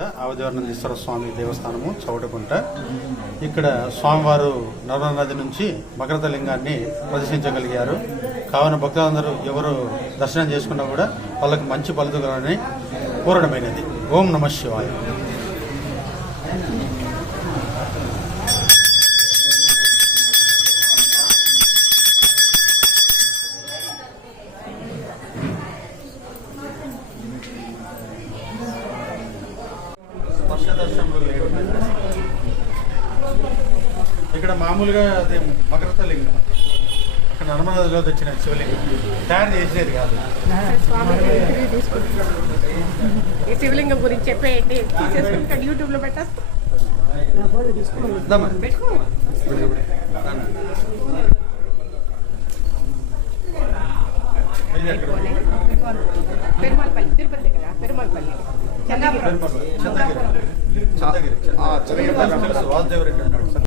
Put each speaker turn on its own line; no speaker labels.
ఆవదేవనందీశ్వర స్వామి దేవస్థానము చౌటకుంట ఇక్కడ స్వామివారు నర్మదా నది నుంచి మకరత లింగాన్ని ప్రదర్శించగలిగారు. కావున భక్తులందరూ ఎవరు దర్శనం చేసుకున్నా కూడా వాళ్ళకి మంచి ఫలితాలని పూరణమైనది ఓం నమ శివాయ. దర్శనంలో లేవు. ఇక్కడ మామూలుగా అదే మకరత లింగం. అక్కడ నర్మదాలో తెచ్చిన శివలింగం. తయారు చేసేది కాదు.
ఈ శివలింగం గురించి చెప్పేయండి. తీసేసుకుంటాడు యూట్యూబ్లో పెట్టేస్తా.
ఇద్దామా?
పెట్టుకో
వెళ్ళి అక్కడ.
పెరుమాలపల్లి తిరుపతి దగ్గర పెరుమాలపల్లి చంద్రగిరి
చంద్రగిరి ಆ ಚೆನ್ನಾಗಿರುತ್ತೆ